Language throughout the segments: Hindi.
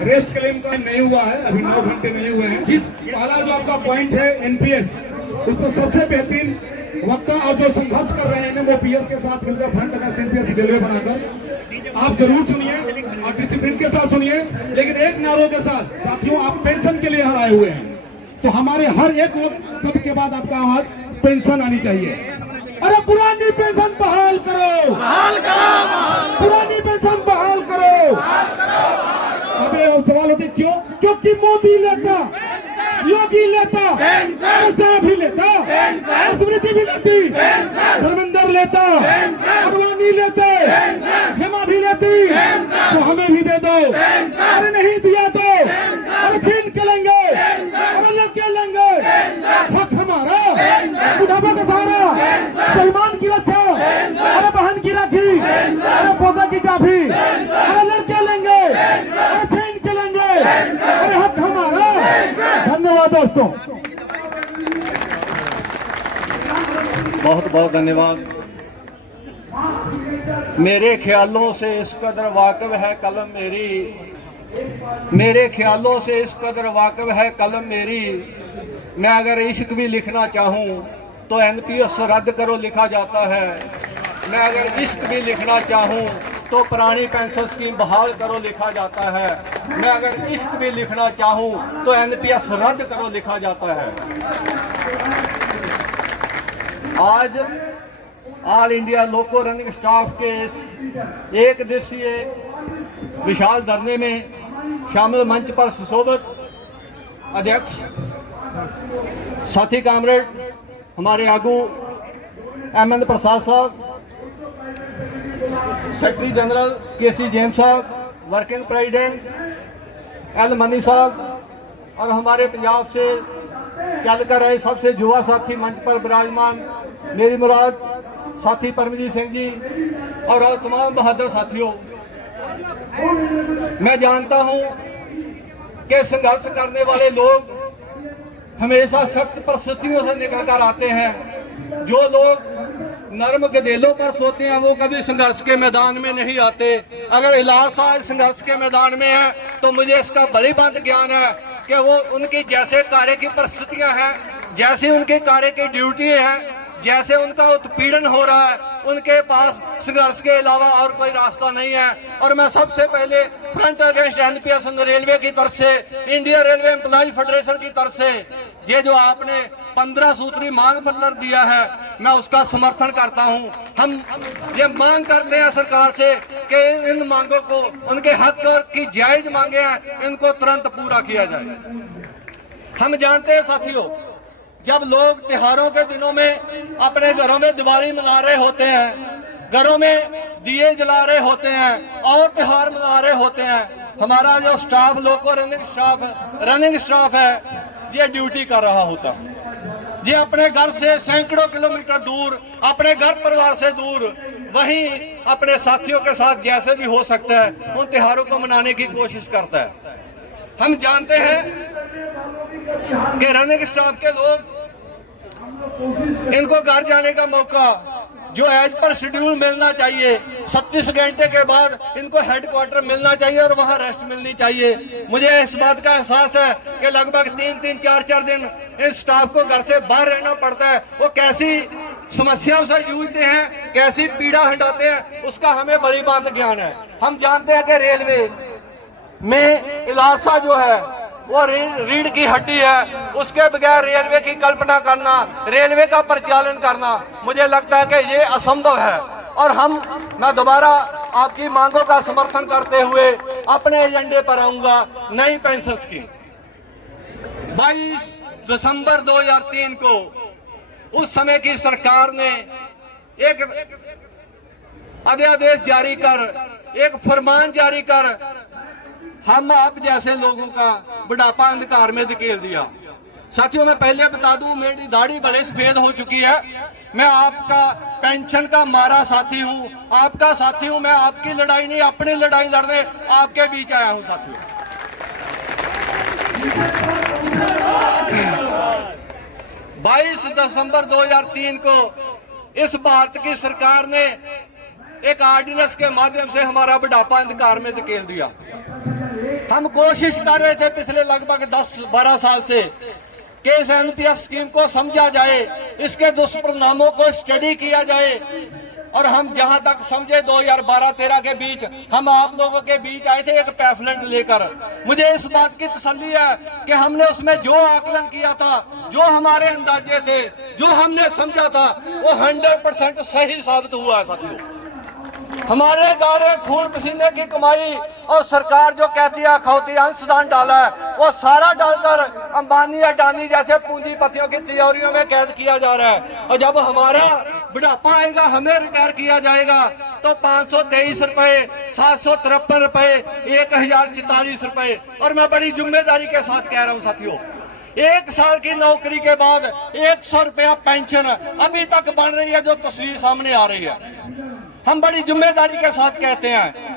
रेस्ट क्लेम का नहीं हुआ है, अभी 9 घंटे नहीं हुए हैं। जिस पहला जो आपका पॉइंट है एनपीएस, उस पर सबसे बेहतरीन वक्ता और जो संघर्ष कर रहे हैं एनओपीएस के साथ मिलकर फ्रंट अगेंस्ट एनपीएस रेलवे बनाकर, आप जरूर सुनिए और डिसिप्लिन के साथ सुनिए, लेकिन एक नारों के साथ। साथियों, आप पेंशन के लिए यहाँ आए हुए हैं, तो हमारे हर एक वक्त के बाद आपका आवाज पेंशन आनी चाहिए। अरे पुरानी पेंशन बहाल करो, पुरानी पेंशन बहाल करो। अबे सवाल होती क्यों? क्योंकि मोदी लेता, योगी लेता, ऐसा भी लेता, स्मृति भी लेती, धर्मेंद्र लेता, अडवाणी लेते, हेमा भी लेती, तो हमें भी दे दो। अरे नहीं दिया तो अरे छीन के लेंगे, अरे लेके लेंगे। हक हमारा, बुढ़ापा का सहारा, सलमान की रक्षा, अरे बहन की राखी, अरे पौधा की काफी, अरे लड़के लेंगे, अरे छीन के लेंगे, अरे हक हमारा। धन्यवाद दोस्तों, बहुत बहुत धन्यवाद। मेरे ख्यालों से इस कदर वाकिफ है कलम मेरी, मेरे ख्यालों से इस कदर वाकिफ है कलम मेरी। मैं अगर इश्क भी लिखना चाहूँ तो एनपीएस रद्द करो लिखा जाता है। मैं अगर इश्क भी लिखना चाहूँ तो पुरानी पेंशन स्कीम बहाल करो लिखा जाता है। मैं अगर इश्क भी लिखना चाहूँ तो एनपीएस रद्द करो लिखा जाता है। आज ऑल इंडिया लोको रनिंग स्टाफ के इस एक दिवसीय विशाल धरने में शामिल मंच पर सुशोभित अध्यक्ष साथी कामरेड हमारे आगू अहमद प्रसाद साहब, सेक्रेटरी जनरल केसी जेम्स साहब, वर्किंग प्रेसिडेंट एल मनी साहब और हमारे पंजाब से चल कर रहे सबसे युवा साथी मंच पर विराजमान मेरी मुराद साथी परमजीत सिंह जी और तमाम बहादुर साथियों, मैं जानता हूं कि संघर्ष करने वाले लोग हमेशा सख्त परिस्थितियों से निकल कर आते हैं। जो लोग नर्म गदेलों पर सोते हैं वो कभी संघर्ष के मैदान में नहीं आते। अगर हिलाल साहब संघर्ष के मैदान में है तो मुझे इसका भली भांति ज्ञान है कि वो उनकी जैसे कार्य की परिस्थितियां हैं, जैसे उनके कार्य की ड्यूटी है, जैसे उनका उत्पीड़न हो रहा है, उनके पास संघर्ष के अलावा और कोई रास्ता नहीं है। और मैं सबसे पहले फ्रंट अगेंस्ट एनपीएस रेलवे की तरफ से, इंडियन रेलवे एम्प्लॉय फेडरेशन की तरफ से ये जो आपने 15 सूत्री मांग पत्र दिया है, मैं उसका समर्थन करता हूं। हम ये मांग करते हैं सरकार से कि इन मांगों को, उनके हक और की जायज मांगे हैं, इनको तुरंत पूरा किया जाए। हम जानते हैं साथियों, जब लोग त्योहारों के दिनों में अपने घरों में दिवाली मना रहे होते हैं, घरों में दिए जला रहे होते हैं और त्योहार मना रहे होते हैं, हमारा जो स्टाफ लोको रनिंग स्टाफ है ये ड्यूटी कर रहा होता है। ये अपने घर से सैकड़ों किलोमीटर दूर, अपने घर परिवार से दूर, वहीं अपने साथियों के साथ जैसे भी हो सकता है उन त्योहारों को मनाने की कोशिश करता है। हम जानते हैं कि रनिंग स्टाफ के लोग, इनको घर जाने का मौका जो एज पर शेड्यूल मिलना चाहिए, 36 घंटे के बाद इनको हेडक्वार्टर मिलना चाहिए और वहां रेस्ट मिलनी चाहिए। मुझे इस बात का एहसास है कि लगभग 3-3, 4-4 दिन इस स्टाफ को घर से बाहर रहना पड़ता है। वो कैसी समस्याओं से जूझते हैं, कैसी पीड़ा हटाते हैं, उसका हमें बड़ी बात ज्ञान है। हम जानते हैं कि रेलवे में इलासा जो है वो रीढ़ की हड्डी है, उसके बगैर रेलवे की कल्पना करना, रेलवे का परिचालन करना, मुझे लगता है कि ये असंभव है। और मैं दोबारा आपकी मांगों का समर्थन करते हुए अपने एजेंडे पर आऊंगा। नई पेंशन स्कीम 22 दिसंबर 2003 को उस समय की सरकार ने एक अध्यादेश जारी कर, एक फरमान जारी कर हम आप जैसे लोगों का बुढ़ापा अंधकार में धकेल दिया। साथियों, मैं पहले बता दूं, मेरी दाढ़ी बड़े सफेद हो चुकी है। मैं आपका पेंशन का मारा साथी हूं, आपका साथी हूं। मैं आपकी लड़ाई नहीं, अपनी लड़ाई लड़ने आपके बीच आया हूं साथियों। 22 दिसंबर 2003 को इस भारत की सरकार ने एक ऑर्डिनेंस के माध्यम से हमारा बुढ़ापा अंधकार में धकेल दिया। हम कोशिश कर रहे थे पिछले लगभग 10-12 साल से कि इस एनपीएस स्कीम को समझा जाए, इसके दुष्परिणामों को स्टडी किया जाए, और हम जहां तक समझे 2012-13 के बीच हम आप लोगों के बीच आए थे एक पैफलेट लेकर। मुझे इस बात की तसल्ली है कि हमने उसमें जो आकलन किया था, जो हमारे अंदाजे थे, जो हमने समझा था, वो 100% सही साबित हुआ है साथियों। हमारे गाड़े खून पसीने की कमाई और सरकार जो कहती है अखौती अंशदान डाला है, वो सारा डालकर अंबानी अडानी जैसे पूंजीपतियों की तिजोरियों में कैद किया जा रहा है। और जब हमारा बुढ़ापा आएगा, हमें रिटायर किया जाएगा, तो 523 रुपए, 753 रुपए, 1044 रुपए। और मैं बड़ी जिम्मेदारी के साथ कह रहा हूँ साथियों, 1 साल की नौकरी के बाद 100 रुपया पेंशन अभी तक बन रही है, जो तस्वीर सामने आ रही है। हम बड़ी जिम्मेदारी के साथ कहते हैं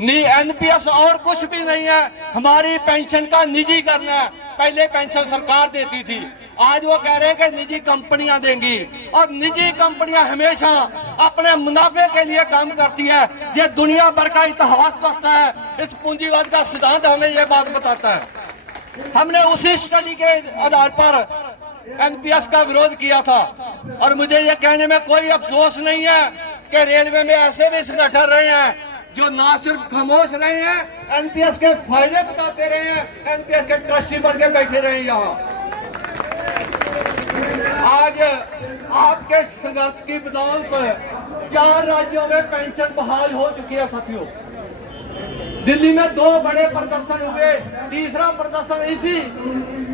एनपीएस और कुछ भी नहीं है, हमारी पेंशन का निजीकरण है। पहले पेंशन सरकार देती थी, आज वो कह रहे हैं कि निजी कंपनियां देंगी, और निजी कंपनियां हमेशा अपने मुनाफे के लिए काम करती है। ये दुनिया भर का इतिहास बताता है, इस पूंजीवाद का सिद्धांत हमें ये बात बताता है। हमने उसी स्टडी के आधार पर एनपीएस का विरोध किया था, और मुझे ये कहने में कोई अफसोस नहीं है कि रेलवे में ऐसे भी संगठन रहे हैं जो ना सिर्फ खामोश रहे हैं, एनपीएस के फायदे बताते रहे हैं, एनपीएस के ट्रस्टी बन के बैठे रहे हैं। यहाँ आज आपके संघर्ष की बदौलत 4 राज्यों में पेंशन बहाल हो चुकी है साथियों। दिल्ली में 2 बड़े प्रदर्शन हुए, तीसरा प्रदर्शन इसी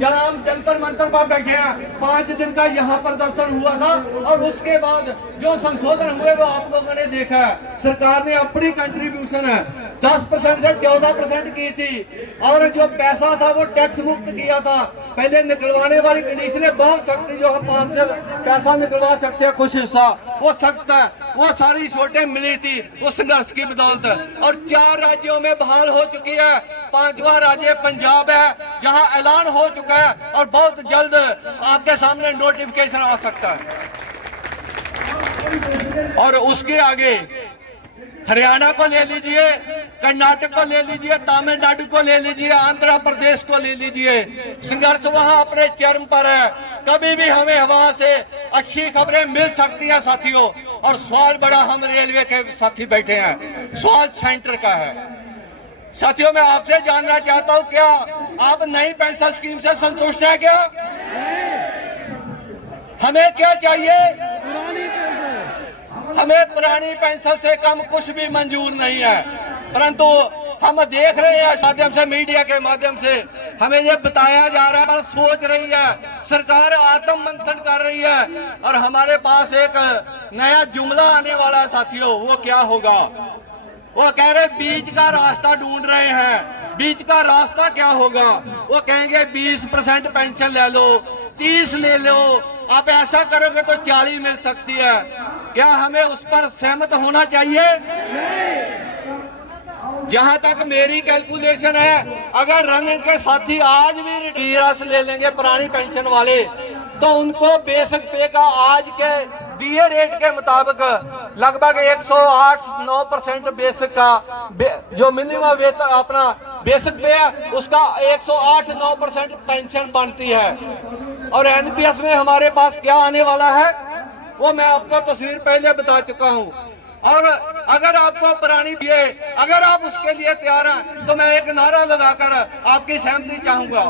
जहां हम जंतर मंतर पर बैठे हैं 5 दिन का यहाँ प्रदर्शन हुआ था, और उसके बाद जो संशोधन हुए वो आप लोगों ने देखा है। सरकार ने अपनी कंट्रीब्यूशन है 10% से 14% की थी, और जो पैसा था वो टैक्स मुक्त किया था। पहले निकलवाने वाली कंडीशनें बहुत सख्त थी, जो हम 5 से पैसा निकलवा सकते हैं कुछ हिस्सा, वो सख्त है, वो सारी छूटें मिली थी उस संघर्ष की बदौलत। और 4 राज्यों में बहाल हो चुकी है, 5वां राज्य पंजाब है जहां ऐलान हो चुका है, और बहुत जल्द आपके सामने नोटिफिकेशन आ सकता है। और उसके आगे हरियाणा को ले लीजिए, कर्नाटक को ले लीजिए, तमिलनाडु को ले लीजिए, आंध्र प्रदेश को ले लीजिए, संघर्ष वहां अपने चरम पर है। कभी भी हमें वहां से अच्छी खबरें मिल सकती हैं साथियों। और सवाल बड़ा हम रेलवे के साथी बैठे हैं, सवाल सेंटर का है साथियों। मैं आपसे जानना चाहता हूं, क्या आप नई पेंशन स्कीम से संतुष्ट है? क्या हमें क्या चाहिए? हमें पुरानी पेंशन से कम कुछ भी मंजूर नहीं है, परंतु हम देख रहे हैं माध्यम से, मीडिया के माध्यम से हमें ये बताया जा रहा है, और सोच रही है सरकार, आत्म मंथन कर रही है। और हमारे पास एक नया जुमला आने वाला है साथियों। वो क्या होगा? वो कह रहे बीच का रास्ता ढूंढ रहे हैं। बीच का रास्ता क्या होगा? वो कहेंगे 20% पेंशन ले लो, 30 ले लो, आप ऐसा करोगे तो 40 मिल सकती है। क्या हमें उस पर सहमत होना चाहिए? जहां तक मेरी कैलकुलेशन है, अगर रनिंग के साथी आज भी रिटायर्स ले लेंगे पुरानी पेंशन वाले, तो उनको बेसिक पे का आज के दिए रेट के मुताबिक लगभग 108-9% बेसिक का जो मिनिमम वेतन अपना बेसिक पे है, उसका 108-9% पेंशन बनती है। और एनपीएस में हमारे पास क्या आने वाला है वो मैं आपको तस्वीर पहले बता चुका हूं। और अगर आपको पुरानी दिए, अगर आप उसके लिए तैयार हैं, तो मैं एक नारा लगाकर आपकी सहमति चाहूंगा।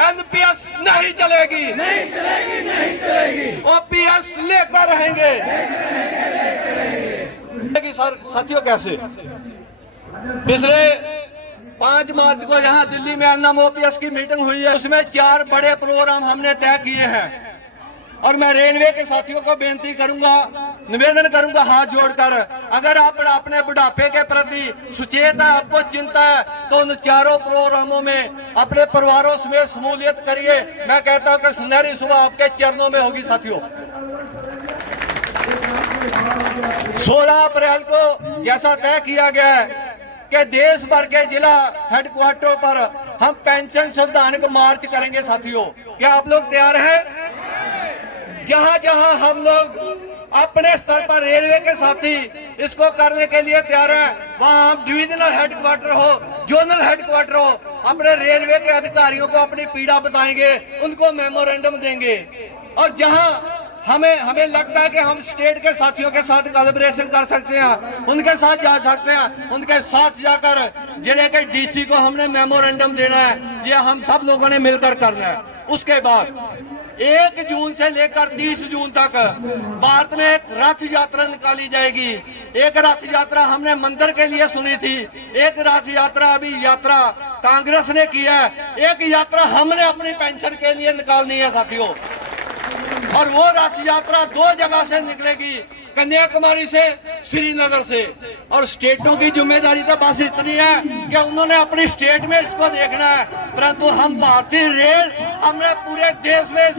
एनपीएस नहीं चलेगी, नहीं चलेगी, नहीं चलेगी। ओपीएस लेकर रहेंगे। साथियों, कैसे पिछले 5 मार्च को यहाँ दिल्ली में एनएमओपीएस की मीटिंग हुई है, उसमें 4 बड़े प्रोग्राम हमने तय किए हैं। और मैं रेलवे के साथियों को बेनती करूंगा, निवेदन करूंगा हाथ जोड़कर, अगर आप अपने बुढ़ापे के प्रति सुचेत है, आपको चिंता है, तो उन 4 प्रोग्रामों में अपने परिवारों समेत शमूलियत करिए। मैं कहता हूं कि सुनहरी सुबह आपके चरणों में होगी साथियों। 16 अप्रैल को जैसा तय किया गया है कि देश भर के जिला हेडक्वार्टरों पर हम पेंशन संवैधानिक मार्च करेंगे साथियों। क्या आप लोग तैयार हैं? जहां जहां हम लोग अपने स्तर पर रेलवे के साथी इसको करने के लिए तैयार हैं, वहां हम डिविजनल हेडक्वार्टर हो, जोनल हेडक्वार्टर हो, अपने रेलवे के अधिकारियों को अपनी पीड़ा बताएंगे, उनको मेमोरेंडम देंगे। और जहां हमें लगता है कि हम स्टेट के साथियों के साथ कोलैबोरेशन कर सकते हैं, उनके साथ जा सकते हैं, उनके साथ जाकर जिले के डीसी को हमने मेमोरेंडम देना है। ये हम सब लोगों ने मिलकर करना है। उसके बाद 1 जून से लेकर 30 जून तक भारत में एक रथ यात्रा निकाली जाएगी। एक रथ यात्रा हमने मंदिर के लिए सुनी थी, एक रथ यात्रा अभी यात्रा कांग्रेस ने की है, एक यात्रा हमने अपनी पेंशन के लिए निकालनी है साथियों। और वो रथ यात्रा 2 जगह से निकलेगी, कन्याकुमारी से, श्रीनगर से। और स्टेटों की जिम्मेदारी तो बस इतनी है कि उन्होंने अपनी स्टेट में इसको देखना है, परंतु हम भारतीय रेल हमने पूरे देश में इस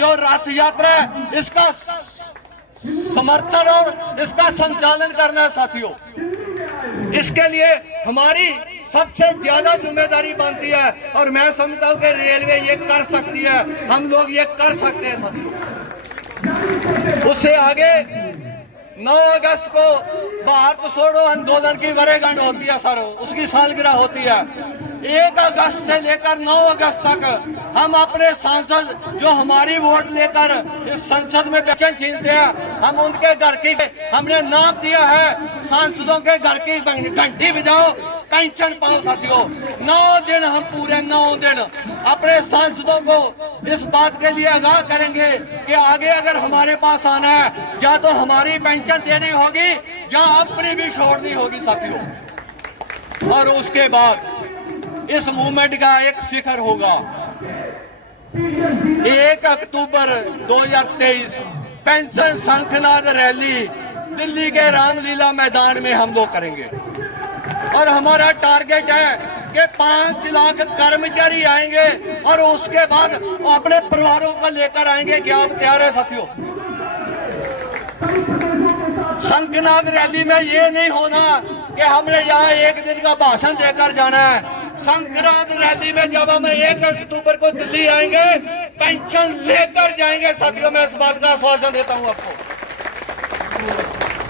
जो रथ यात्रा है इसका समर्थन और इसका संचालन करना है साथियों। इसके लिए हमारी सबसे ज्यादा जिम्मेदारी बनती है और मैं समझता हूं कि रेलवे ये कर सकती है, हम लोग ये कर सकते हैं साथियों। उससे आगे 9 अगस्त को भारत छोड़ो आंदोलन की वर्षगांठ होती है सर, उसकी सालगिरह होती है। 1 अगस्त से लेकर 9 अगस्त तक हम अपने सांसद जो हमारी वोट लेकर इस संसद में पेंशन छीनते हैं, हम उनके घर की हमने नाम दिया है सांसदों के घर की घंटी बजाओ, पेंशन पाओ साथियों। 9 दिन हम पूरे 9 दिन अपने सांसदों को इस बात के लिए आगाह करेंगे कि आगे अगर हमारे पास आना है, या तो हमारी पेंशन देनी होगी या अपनी भी छोड़नी होगी साथियों। और उसके बाद इस मूवमेंट का एक शिखर होगा 1 अक्टूबर 2023 पेंशन शंखनाद रैली दिल्ली के रामलीला मैदान में हम लोग करेंगे। और हमारा टारगेट है कि 5 लाख कर्मचारी आएंगे और उसके बाद अपने परिवारों को लेकर आएंगे। क्या आप तैयार है साथियों? शंखनाद रैली में ये नहीं होना कि हमने यहाँ 1 दिन का भाषण देकर जाना है। शंखनाद रैली में जब हम 1 अक्टूबर को दिल्ली आएंगे, पेंशन लेकर जाएंगे साथियों। मैं इस बात का आश्वासन देता हूँ आपको।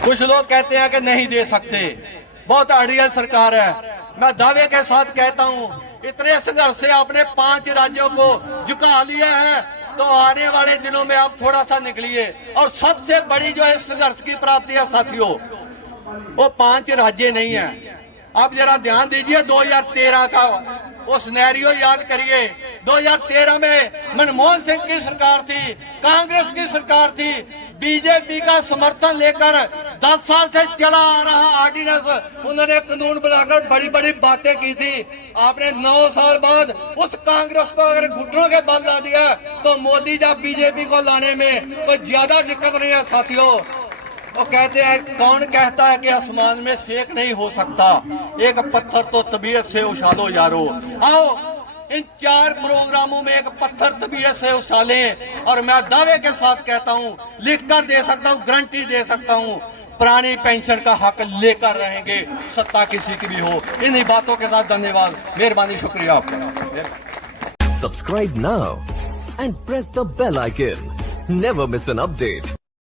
कुछ लोग कहते हैं कि नहीं दे सकते, बहुत अड़ियल सरकार है। मैं दावे के साथ कहता हूं, इतने संघर्ष से आपने 5 राज्यों को झुका लिया है, तो आने वाले दिनों में आप थोड़ा सा निकलिए। और सबसे बड़ी जो है संघर्ष की प्राप्ति है साथियों, वो 5 राज्य नहीं है। आप जरा ध्यान दीजिए, 2013 का वो सिनेरियो याद करिए। 2013 में मनमोहन सिंह की सरकार थी, कांग्रेस की सरकार थी, बीजेपी का समर्थन लेकर 10 साल से चला आ रहा ऑर्डिनेंस, उन्होंने कानून बनाकर बड़ी बड़ी बातें की थी। आपने 9 साल बाद उस कांग्रेस को अगर घुटनों के बल ला दिया, तो मोदी या बीजेपी को लाने में कोई ज्यादा दिक्कत नहीं है साथियों। वो कहते हैं, कौन कहता है कि आसमान में सेक नहीं हो सकता, एक पत्थर तो तबीयत से उछालो यारो। आओ इन 4 प्रोग्रामों में एक पत्थर तबीयत से उछालें। और मैं दावे के साथ कहता हूं, लिखकर दे सकता हूं, गारंटी दे सकता हूं, पुरानी पेंशन का हक लेकर रहेंगे, सत्ता किसी की भी हो। इन्हीं बातों के साथ धन्यवाद, मेहरबानी, शुक्रिया आपका। Subscribe now and press the bell icon. Never miss an update.